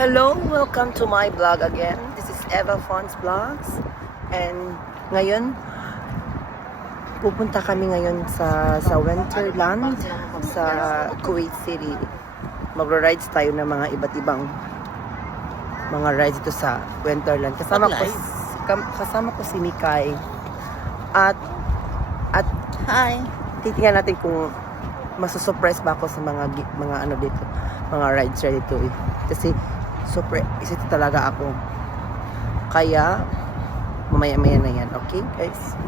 Hello, welcome to my vlog again. This is Eva Fons Vlogs. And ngayon, pupunta kami ngayon sa Winterland sa Kuwait City. Magra-rides tayo ng mga iba't ibang mga rides dito sa Winterland. Kasama ko si Mikay. At hi, titingnan natin kung masusurprise ba ako sa mga ano dito, mga rides dito eh. Kasi super excited talaga ako. Kaya mamaya-maya na yan, okay guys?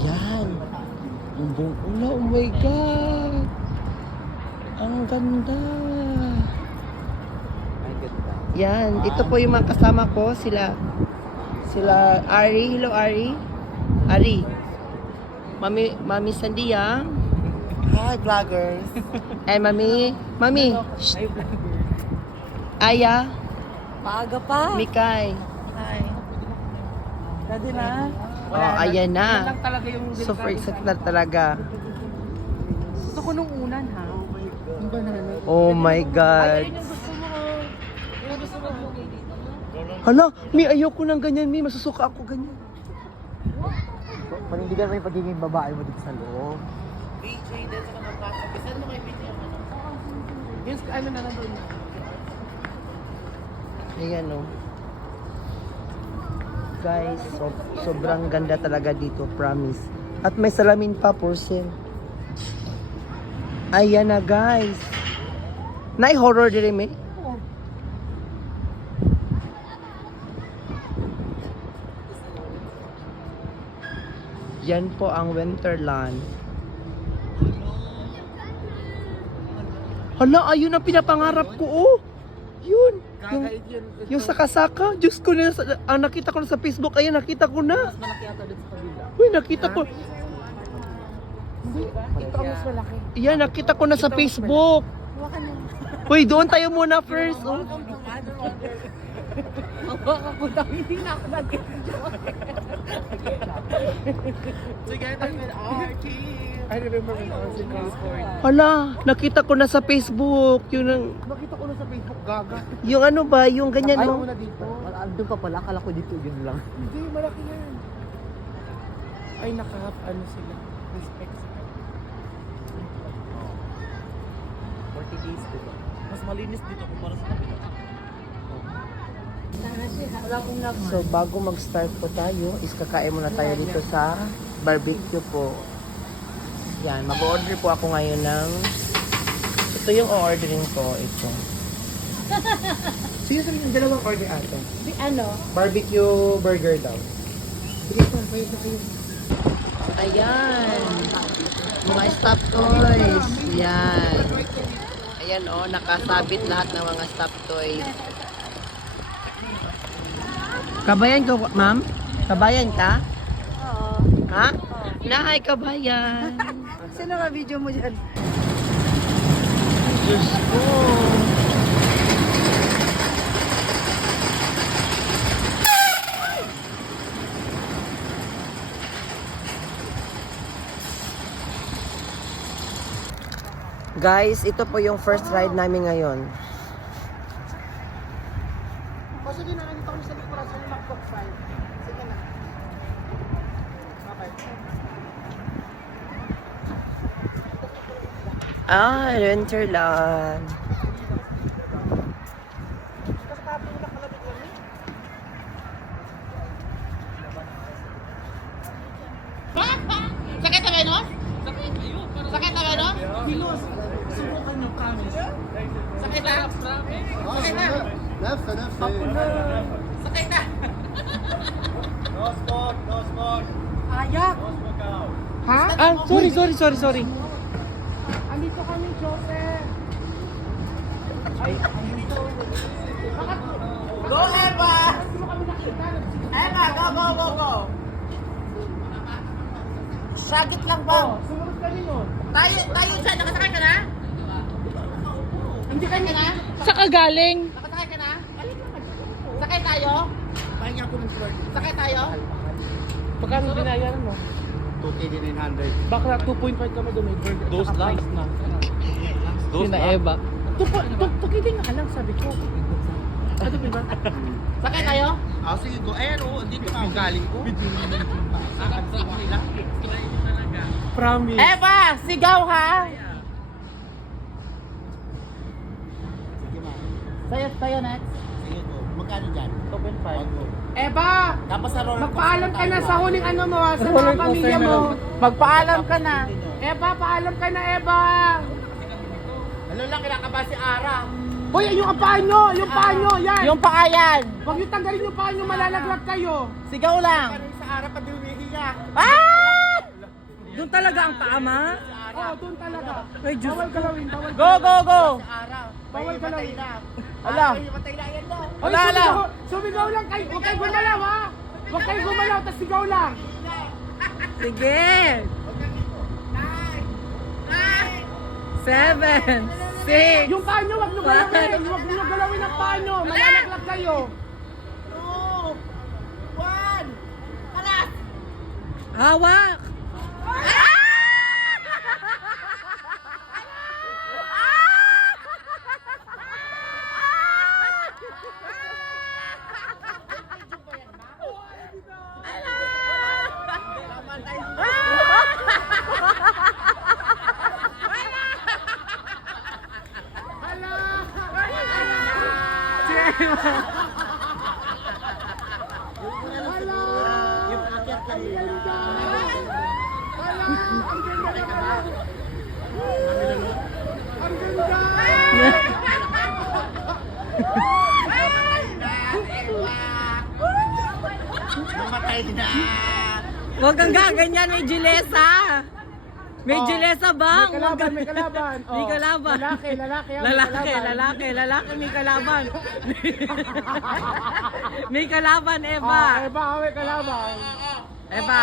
Yan. Umbong ula, oh my God. Ang ganda. Yan. Ito po yung mga kasama ko. Sila Ari. Hello, Ari. Ari. Mami Sandia. Hi, vloggers. And Mami. Shh. Aya. Maaga pa. Mikay. Hi. Pwede na. Oh, ayan na. Lang talaga yung Super excited na talaga. Gusto ko nung unan ha. Yung banana. Oh my God. Ayun yung gusto mo. Yung gusto mo maglagay dito. Hala, Mi, ayoko ng ganyan, Mi. Masusuka ako ganyan. Panindigan mo yung pagiging babae mo dito sa loob. BJ, dito ka napasok. Saan mo kay BJ ang ano? Yung ano na nandun. Ayan, oh. Guys, sobrang ganda talaga dito, promise. At may salamin pa, for sale. Ayan na, guys. Horror din, Mi. Yan po ang Winterland. Hala, ayun ang pinapangarap ko, oh. Yun. Yung saka-saka. Diyos ko na, nakita ko na sa Facebook. Ayan, nakita ko na. Mas malaki ata dito sa kabila. Uy, nakita ko. Ito ang mas malaki. Yan, nakita ko na sa Facebook. Uy, doon tayo muna first. Oh. Makakapunta. Hindi na ako nag-enjoy. Together with our team. I remember when I was in California. Hala, nakita ko na sa Facebook. Yung, Nakita ko na sa Facebook, gaga. yung ano ba, yung ganyan. Ay, No? na dito. Andun pa pala, akala ko dito yun lang. Hindi, malaki yan. Ay, ano sila. Respect sila. 40 days dito. Mas malinis dito kumpara sa kapila. So, bago mag-start po tayo, is kakain muna tayo dito sa barbecue po. Yan, mag-order po ako ngayon ng... Ito yung ordering ko, ito. Sige, sabi yung dalawang order ato. Ano? Barbecue burger daw. Sige po, bayad na kayo. Ayan. Mga stop toys. Yan. Ayan oh, nakasabit lahat ng mga stop toys. Kabayan ko, ma'am? Kabayan ka? Oo. Ha? Nahay, kabayan. Sino ka video mo dyan? Diyos ko. Guys, ito po yung first ride namin ngayon. Sige na, nandito kami sa likuran sa McCook 5. Sige na. Okay. Winterland. Sakit na menos? Sakit na menos? Kilos. Subukan nyo kami. Sakit na? Sakit na? Nafsa. Sakit na? No smoke. Ayak. Ha? Ah, sorry. Andito kami, Joseph. Ay, andito. Go, Eva! Eva, go. Sagit lang ba? Sumunod ka rin yun. Tayo dyan, nakasakay ka na? Hindi ka na? Sa kagaling. Nakasakay ka na? Sakay tayo? Pahinga ko ng Lord. Sakay tayo? Magkano binayaran mo? 2,900. Baka 2.5 kami doon. May burger. Dos Saka lang? fries na. Dos Sina lang? Eva. Tukitin nga lang, sabi ko. Ano ba? Sakay tayo? Ah, sige ko. Ayan o, dito nga ang galing ko. Sarap sa kanila. Promise. Eva, sigaw ha? Sige ma. Tayo next. Sige ko. Magkano dyan? 2.5. Eva, Tapos sa roller magpaalam ka na sa huling ano mo, sa Roller mga pamilya coaster mo. na. Magpaalam ka na. Eva, paalam ka na, Eva. Ano lang, kinakaba si Ara. Hoy, yung paa nyo! Yung paa nyo! Yan! Yung paayan. Huwag yung tanggalin yung paa nyo, malalaglag kayo! Sigaw lang. Sa Ara pag umihiyak. Ah! Doon talaga ang paama. Oo, doon talaga. Ay, Diyos. Bawal galawin, bawal Go, go, go. Sa Ara. Bawal ka lang. Ala. Matay na yan lang. Hoy, Wala, wala. sumigaw lang kayo! Huwag kayo gumalaw, ha! Huwag kayo gumalaw, tas sigaw lang! Sige. 7, 6. Yung paa nyo, huwag nyo galawin! Huwag nyo galawin ang paa nyo! Malalaglag kayo! Hawak. Yung akyat kanina. Ang ganda! Namatay na. Huwag kang gaganyan, may Julesa. May Oh. Julesa bang? May kalaban, may kalaban. May kalaban. Lalaki, lalaki. May Lalaki, kalaban. may kalaban. May kalaban, Oh, Eva. Eva, may kalaban. Eva.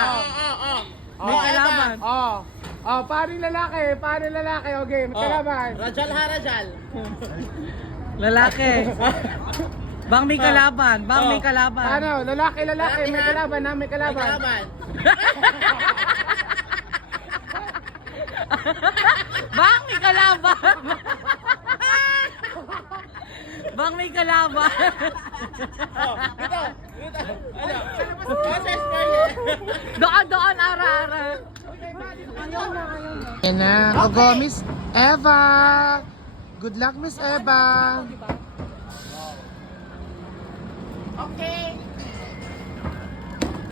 May kalaban. Oh. Oh, paring lalaki, okay, may kalaban. Rajal ha, Rajal. Lalaki. Bang may kalaban, bang may kalaban. Ano, lalaki, may kalaban na, may kalaban. Bang may kalaban. Bang may kalaban. Doon, ara. Yan na. O go, Miss Eva. Good luck, Miss Eva. Okay.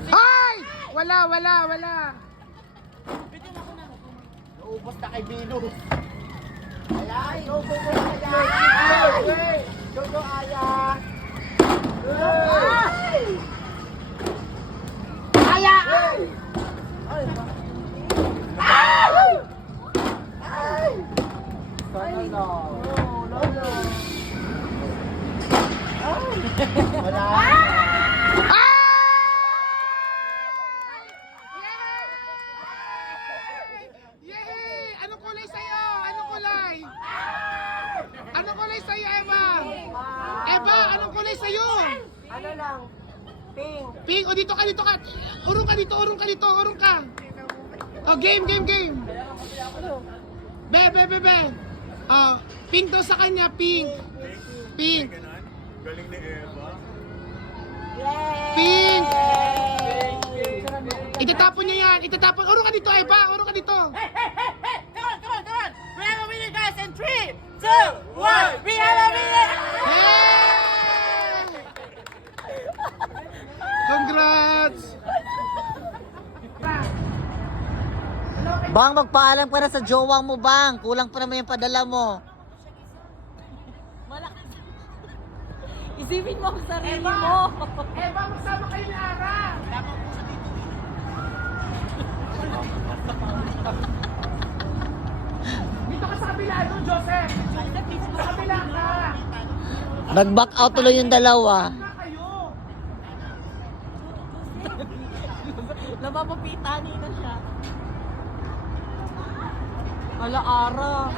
Ay! Wala. Naubos na kay Bino. Ay, go, go, go, Aya. Go, go, Aya. Aya! Wala. Yay! Anong kulay sa'yo? Anong kulay? Anong kulay sa'yo, Eva? Eva, anong kulay sa'yo? Ano lang? Pink. Pink, o dito ka. Urong ka. O, game. Be. Pink daw sa kanya, pink. Pink. Pink. Itatapon niya yan. Urong ka dito, Eva. Urong ka dito. Hey! Come on! We have a winner, guys, in 3, 2, 1! We have a winner! Yay! Congrats! Bang, magpaalam ka na sa jowang mo, Bang. Kulang pa naman yung padala mo. Isipin mo ang sarili mo. Eva, magsama kayo ni Ara. Dito ka sa kabila, doon, Joseph. Dito sa kabila ka. Nag-back out tuloy yung dalawa. Na kayo. Napapapitani na siya. Ala, ara.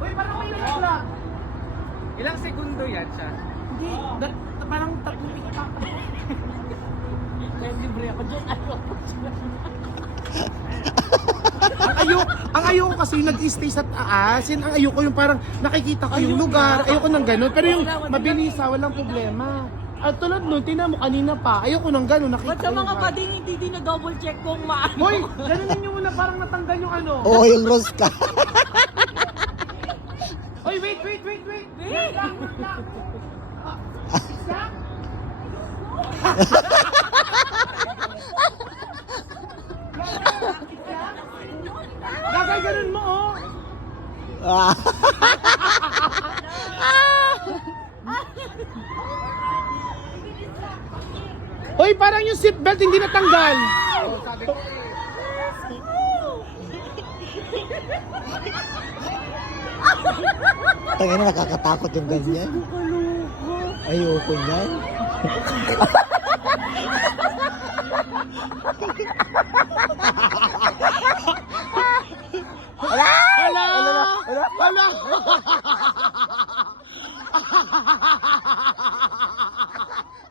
Uy, parang may nagla. Ilang segundo yan siya? Hindi, parang 3 minutes pa. Kaya libre ako dyan. Ang ayoko kasi nag-stay sa taas. Yan ang ayoko yung parang nakikita ko yung lugar. Ayoko nang ganun. Pero yung mabilisa, walang problema. At tulad nun, tinan mo kanina pa. Ayoko nang ganun. Nakita Ba't sa ko mga yung bading hindi din na double check kung maano? Hoy, ganunin nyo muna parang natanggal yung ano. Oo, yung rose ka. Hoy, wait. Wait lang. Isa? Gagay ganun mo, oh. Ah. Hoy, parang yung seatbelt hindi natanggal. Tangina, nakakatakot yung ganyan. Ayoko niyan. Hala!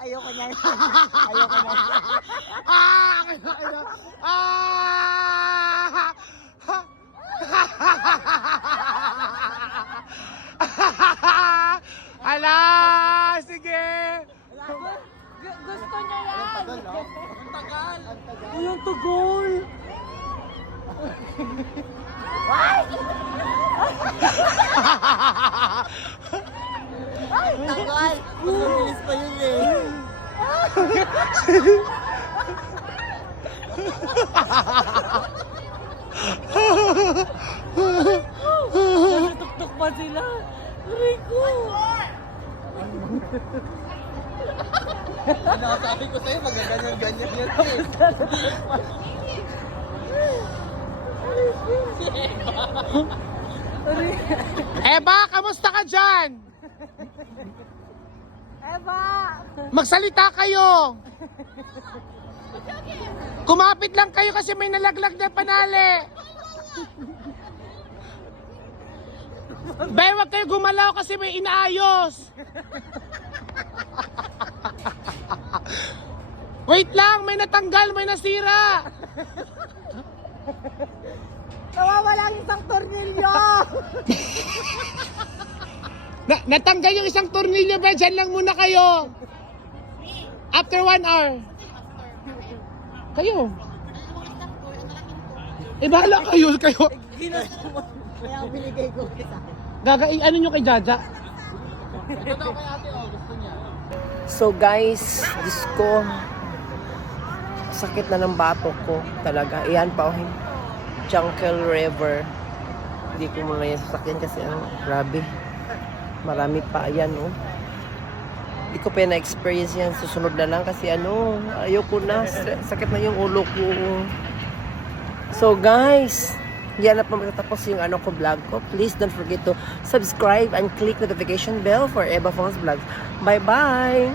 Ayoko niyan. Hala! Sige! Gusto niya yan. Uy, ang tugol. Tagal. Mabilis pa yun eh. Tuktok pa sila. Rico. Sabi ko sa'yo, magaganyan-ganyan yan. Eva, kamusta ka dyan? Eva! Magsalita kayo! Kumapit lang kayo kasi may nalaglag na panali! Bay, wag kayo gumalaw kasi may inaayos! Wait lang, may natanggal, may nasira! Nawawala ang isang tornilyo! Natanggal yung isang tornilyo ba? Diyan lang muna kayo! After 1 hour! Kayo! Eh bahala kayo! Kaya binigay ko isa. Ano nyo kay Jaja? So guys, Diyos ko, sakit na ng batok ko talaga. Iyan pa, oh, Jungle River. Hindi ko muna yung sasakyan kasi grabe. Marami pa, ayan, oh. Hindi ko pa na-experience yan. Susunod na lang kasi ayoko na. Sakit na yung ulo ko. So guys, yan na pa matatapos yung ko vlog ko. Please don't forget to subscribe and click notification bell for Eva Fong's vlogs. Bye-bye!